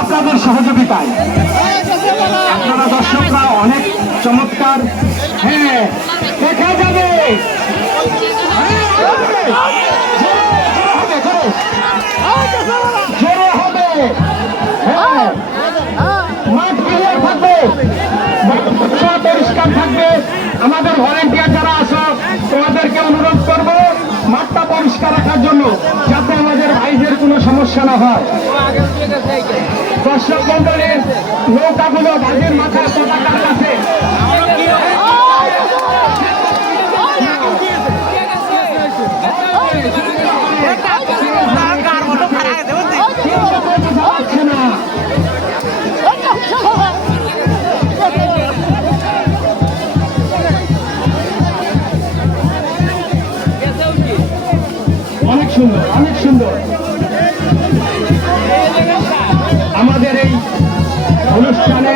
আপনাদের সহযোগিতায়। আপনারা দর্শকরা অনেক চমৎকার। হ্যাঁ দেখা যাবে। হ্যাঁ, হ্যাঁ মাঠ ক্লিয়ার পরিষ্কার থাকবে। আমাদের ভলেন্টিয়ার যারা আছো তোমাদেরকে অনুরোধ করব মাঠটা পরিষ্কার রাখার জন্য যাতে আমাদের ভাইদের কোনো সমস্যা না হয়। দর্শক মন্ডলীর নৌকাগুলো বাজের মাথায় পতাকার কাছে। অনেক সুন্দর অনেক সুন্দর। অনুষ্ঠানে